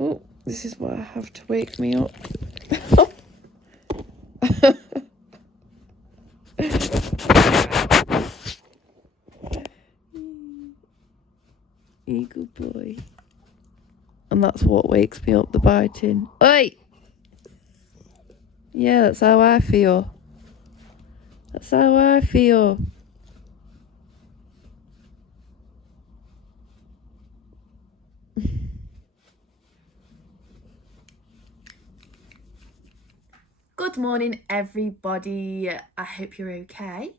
Oh, this is why I have to wake me up. Eagle boy. And that's what wakes me up, the biting. Oi! Yeah, that's how I feel. That's how I feel. Good morning, everybody. I hope you're okay.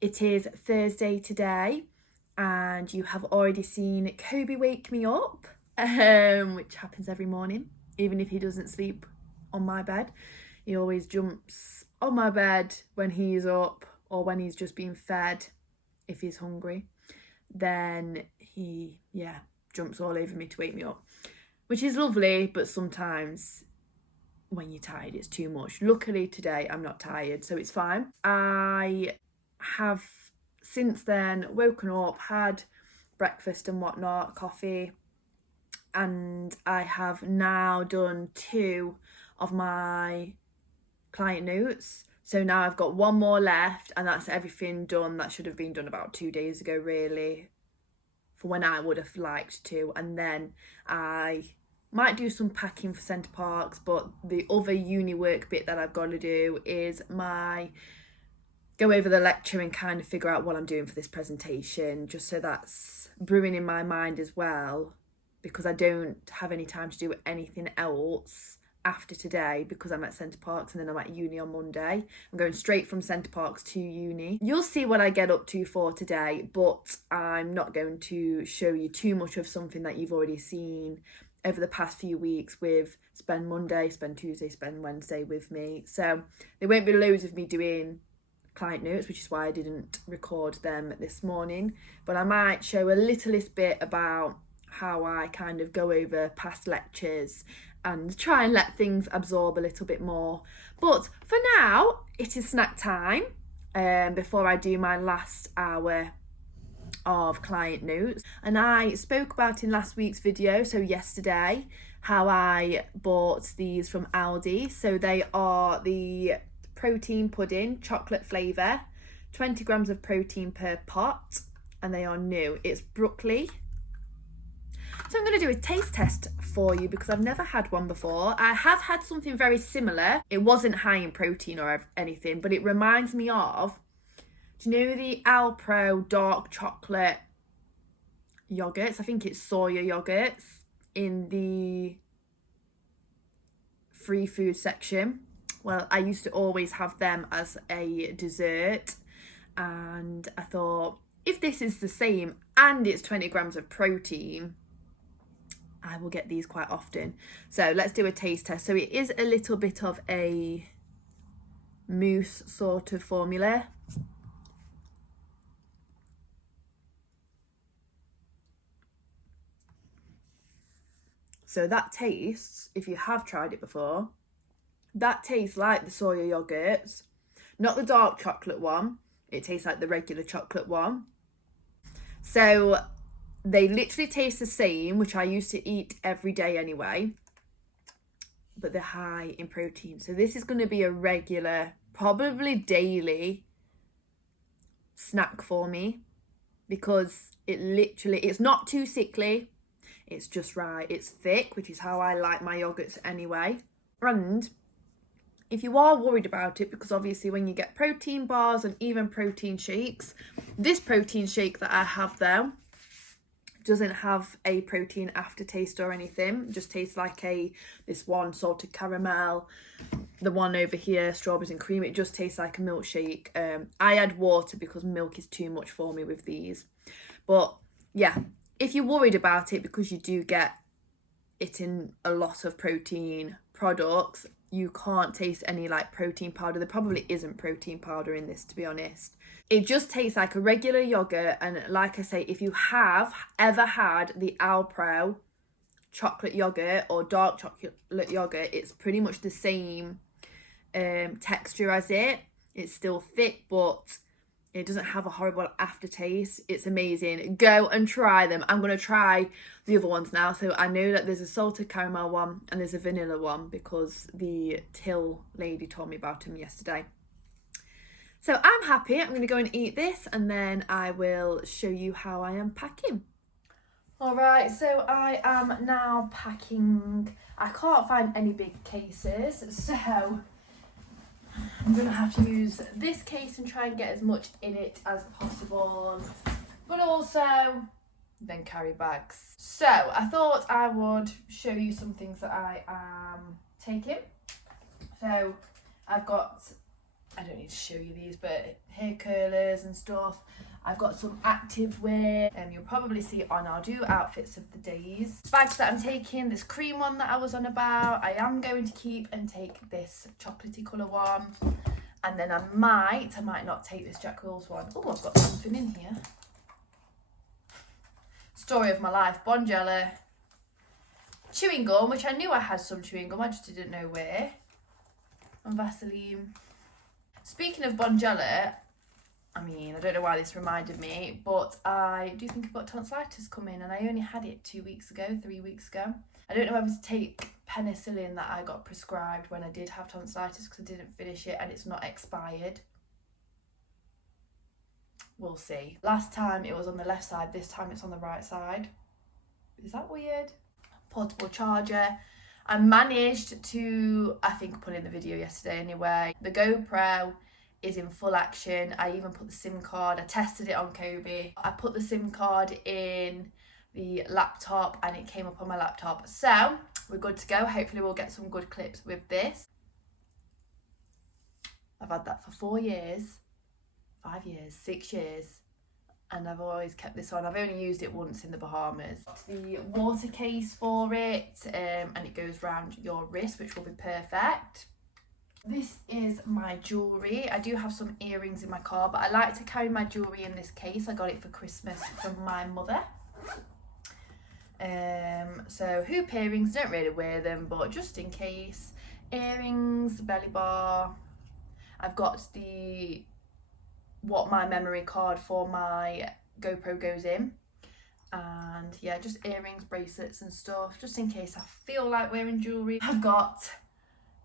It is Thursday today, and you have already seen Kobe wake me up, which happens every morning, even if he doesn't sleep on my bed. He always jumps on my bed when he's up or when he's just being fed. If he's hungry, then he, jumps all over me to wake me up, which is lovely, but sometimes when you're tired it's too much. Luckily today I'm not tired, so it's fine. I have since then woken up, had breakfast and whatnot, coffee, and I have now done 2 of my client notes. So now I've got 1 more left, and that's everything done. That should have been done about 2 days ago, really, for when I would have liked to. And then I might do some packing for Centre Parks, but the other uni work bit that I've got to do is go over the lecture and kind of figure out what I'm doing for this presentation, just so that's brewing in my mind as well, because I don't have any time to do anything else after today because I'm at Centre Parks and then I'm at uni on Monday. I'm going straight from Centre Parks to uni. You'll see what I get up to for today, but I'm not going to show you too much of something that you've already seen over the past few weeks with Spend Monday, Spend Tuesday, Spend Wednesday with me. So there won't be loads of me doing client notes, which is why I didn't record them this morning, but I might show a little bit about how I kind of go over past lectures and try and let things absorb a little bit more. But for now, it is snack time before I do my last hour of client notes. And I spoke about in last week's video, so yesterday, how I bought these from Aldi. So they are the protein pudding, chocolate flavour, 20 grams of protein per pot, and they are new. It's broccoli. So I'm going to do a taste test for you because I've never had one before. I have had something very similar. It wasn't high in protein or anything, but it reminds me of, do you know the Alpro dark chocolate yogurts? I think it's soya yogurts in the free food section. Well, I used to always have them as a dessert, and I thought, if this is the same and it's 20 grams of protein, I will get these quite often. So let's do a taste test. So it is a little bit of a mousse sort of formula. So that tastes, if you have tried it before, that tastes like the soya yogurts, not the dark chocolate one. It tastes like the regular chocolate one. So they literally taste the same, which I used to eat every day anyway, but they're high in protein. So this is going to be a regular, probably daily snack for me, because it's not too sickly. It's just right. It's thick, which is how I like my yogurts anyway. And if you are worried about it, because obviously when you get protein bars and even protein shakes, this protein shake that I have there doesn't have a protein aftertaste or anything. It just tastes like this one salted caramel. The one over here, strawberries and cream, it just tastes like a milkshake. I add water because milk is too much for me with these. But yeah, if you're worried about it, because you do get it in a lot of protein products, you can't taste any like protein powder. There probably isn't protein powder in this, to be honest. It just tastes like a regular yogurt. And like I say, if you have ever had the Alpro chocolate yogurt or dark chocolate yogurt, it's pretty much the same texture as it. It's still thick, but It doesn't have a horrible aftertaste. It's amazing. Go and try them. I'm going to try the other ones now. So I know that there's a salted caramel one and there's a vanilla one because the till lady told me about them yesterday. So I'm happy. I'm going to go and eat this and then I will show you how I am packing. All right, so I am now packing. I can't find any big cases, so I'm going to have to use this case and try and get as much in it as possible, but also then carry bags. So I thought I would show you some things that I am taking. So I've got, I don't need to show you these, but hair curlers and stuff. I've got some active wear, and you'll probably see it on our do outfits of the days. Bags that I'm taking, this cream one that I was on about, I am going to keep and take this chocolatey colour one. And then I might not take this Jack Wills one. Oh, I've got something in here. Story of my life, Bonjela. Chewing gum, which I knew I had some chewing gum, I just didn't know where. And Vaseline. Speaking of Bonjela, I mean, I don't know why this reminded me, but I do think I've got tonsillitis coming, and I only had it 3 weeks ago. I don't know whether to take penicillin that I got prescribed when I did have tonsillitis because I didn't finish it and it's not expired. We'll see. Last time it was on the left side, this time it's on the right side. Is that weird? Portable charger. I managed to, I think I put in the video yesterday anyway, the GoPro is in full action. I even put the SIM card, I tested it on Kobe. I put the SIM card in the laptop and it came up on my laptop. So we're good to go. Hopefully we'll get some good clips with this. I've had that for 4 years, 5 years, 6 years, and I've always kept this on. I've only used it once in the Bahamas. The water case for it, and it goes round your wrist, which will be perfect. This is my jewellery. I do have some earrings in my car, but I like to carry my jewellery in this case. I got it for Christmas from my mother. So hoop earrings, don't really wear them, but just in case. Earrings, belly bar. I've got what my memory card for my GoPro goes in. And yeah, just earrings, bracelets and stuff, just in case I feel like wearing jewellery. I've got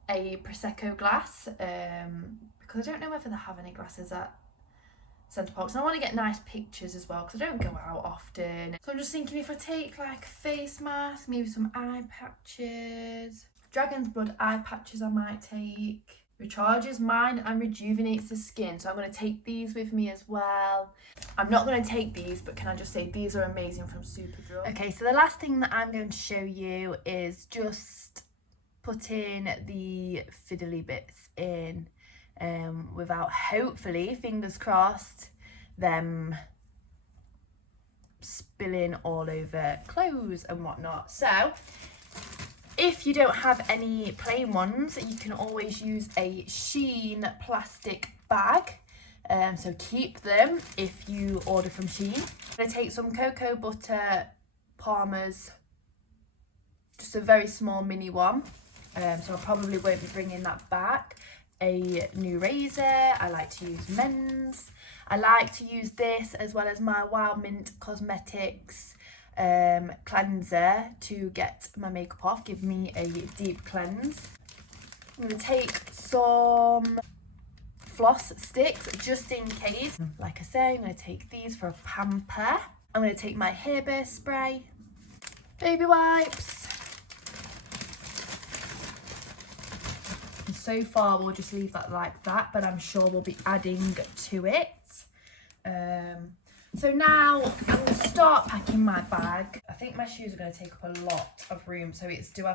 a Prosecco glass, because I don't know whether they have any glasses at Centre Parks. And I want to get nice pictures as well because I don't go out often. So I'm just thinking if I take like a face mask, maybe some eye patches. Dragon's Blood eye patches I might take. Recharges mind and rejuvenates the skin. So I'm going to take these with me as well. I'm not going to take these, but can I just say these are amazing from Superdrug. Okay, so the last thing that I'm going to show you is just putting the fiddly bits in without, hopefully, fingers crossed, them spilling all over clothes and whatnot. So if you don't have any plain ones, you can always use a Shein plastic bag. So keep them if you order from Shein. I'm going to take some cocoa butter Palmer's, just a very small mini one. So I probably won't be bringing that back. A new razor. I like to use men's. I like to use this as well as my Wild Mint Cosmetics cleanser to get my makeup off, give me a deep cleanse. I'm going to take some floss sticks just in case. Like I say, I'm going to take these for a pamper. I'm going to take my hair burst spray, baby wipes. And so far we'll just leave that like that, but I'm sure we'll be adding to it. So now I'm going to start packing my bag. I think my shoes are going to take up a lot of room. So it's, do I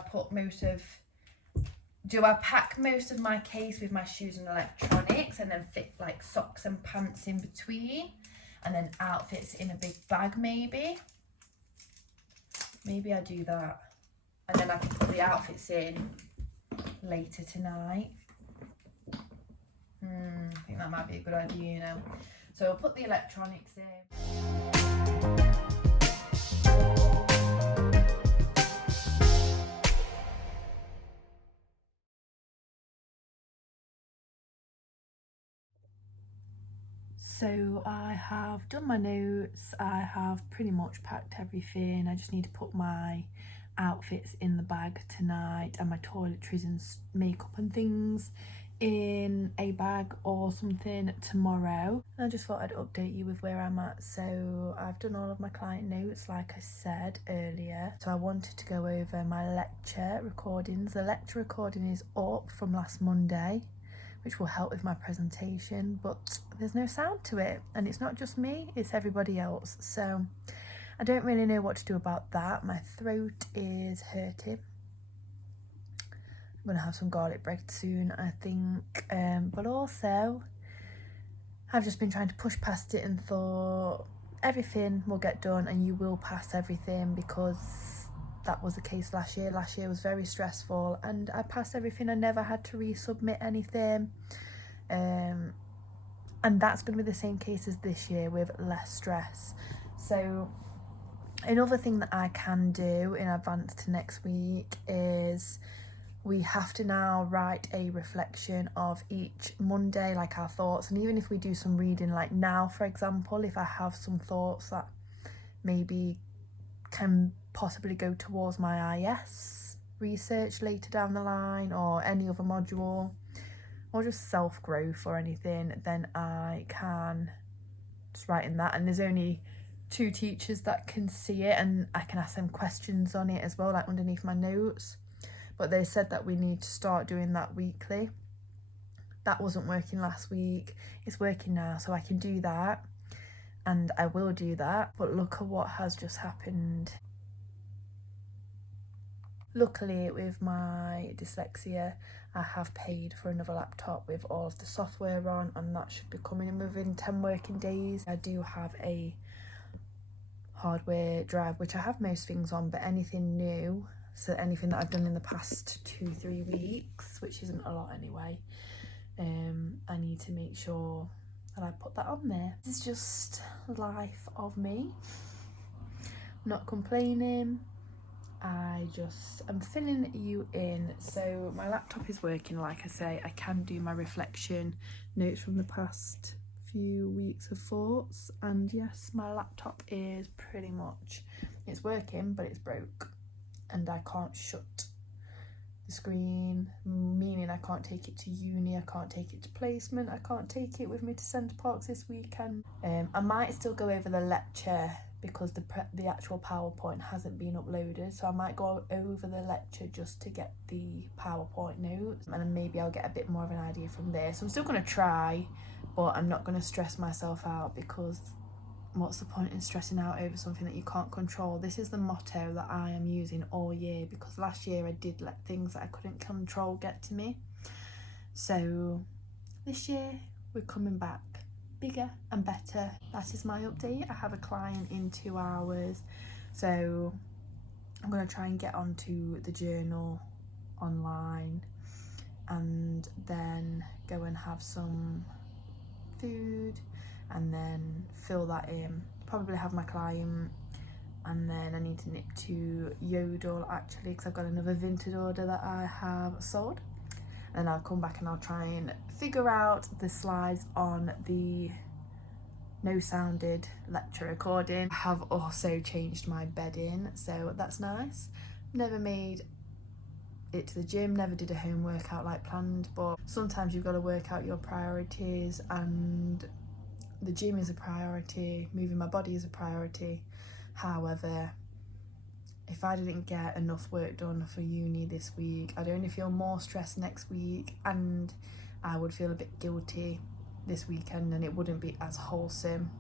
pack most of my case with my shoes and electronics and then fit like socks and pants in between and then outfits in a big bag maybe? Maybe I do that. And then I can put the outfits in later tonight. I think that might be a good idea, you know. So I'll put the electronics in. So I have done my notes, I have pretty much packed everything. I just need to put my outfits in the bag tonight and my toiletries and makeup and things in a bag or something tomorrow. I just thought I'd update you with where I'm at. So I've done all of my client notes like I said earlier. So I wanted to go over my lecture recordings. The lecture recording is up from last Monday, which will help with my presentation, but there's no sound to it, and it's not just me, it's everybody else. So I don't really know what to do about that. My throat is hurting. I'm gonna have some garlic bread soon, I think, but also I've just been trying to push past it and thought everything will get done and you will pass everything, because that was the case last year. Last year was very stressful and I passed everything. I never had to resubmit anything, and that's going to be the same case as this year with less stress. So another thing that I can do in advance to next week is we have to now write a reflection of each Monday, like our thoughts. And even if we do some reading, like now, for example, if I have some thoughts that maybe can possibly go towards my IS research later down the line, or any other module, or just self-growth or anything, then I can just write in that. And there's only 2 teachers that can see it, and I can ask them questions on it as well, like underneath my notes. But they said that we need to start doing that weekly. That wasn't working last week. It's working now, so I can do that, and I will do that. But look at what has just happened. Luckily, with my dyslexia, I have paid for another laptop with all of the software on, and that should be coming in within 10 working days. I do have a hardware drive, which I have most things on, but anything new, so anything that I've done in the past 2-3 weeks, which isn't a lot anyway, I need to make sure that I put that on there. This is just life of me. I'm not complaining, I'm filling you in. So my laptop is working, like I say. I can do my reflection notes from the past few weeks of thoughts, and yes, my laptop is pretty much, it's working, but it's broke and I can't shut the screen, meaning I can't take it to uni, I can't take it to placement, I can't take it with me to Centre Parks this weekend. I might still go over the lecture because the actual PowerPoint hasn't been uploaded, so I might go over the lecture just to get the PowerPoint notes, and then maybe I'll get a bit more of an idea from there. So I'm still going to try, but I'm not going to stress myself out, because what's the point in stressing out over something that you can't control? This is the motto that I am using all year, because last year I did let things that I couldn't control get to me. So this year we're coming back bigger and better. That is my update. I have a client in 2 hours, so I'm going to try and get onto the journal online and then go and have some food and then fill that in, probably have my client, and then I need to nip to Yodel actually, because I've got another Vinted order that I have sold, and I'll come back and I'll try and figure out the slides on the no sounded lecture recording. I have also changed my bedding, so that's nice. Never made it to the gym, never did a home workout like planned, but sometimes you've got to work out your priorities, and the gym is a priority, moving my body is a priority. However, if I didn't get enough work done for uni this week, I'd only feel more stressed next week, and I would feel a bit guilty this weekend, and it wouldn't be as wholesome.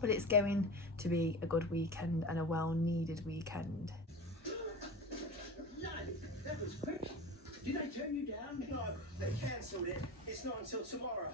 But it's going to be a good weekend and a well-needed weekend. That was quick. Did I turn you down? No, they cancelled it. It's not until tomorrow.